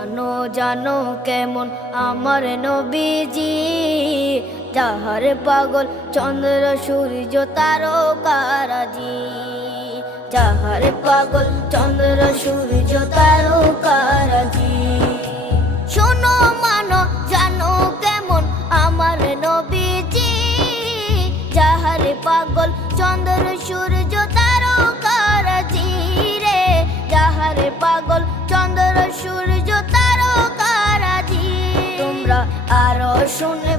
জানো জানো কেমন আমার নবীজি, যাহার পাগল চন্দ্র সূর্য তারকারাজি, যাহার পাগল চন্দ্র সূর্য তারকারাজি। শোনো মানো জানো কেমন আমার নবীজি, যাহার পাগল চন্দ্র সূর্য তারকারাজি রে, যাহার পাগল চন্দ্র সূর্য তারকারাজি। তোমরা আরো শুনে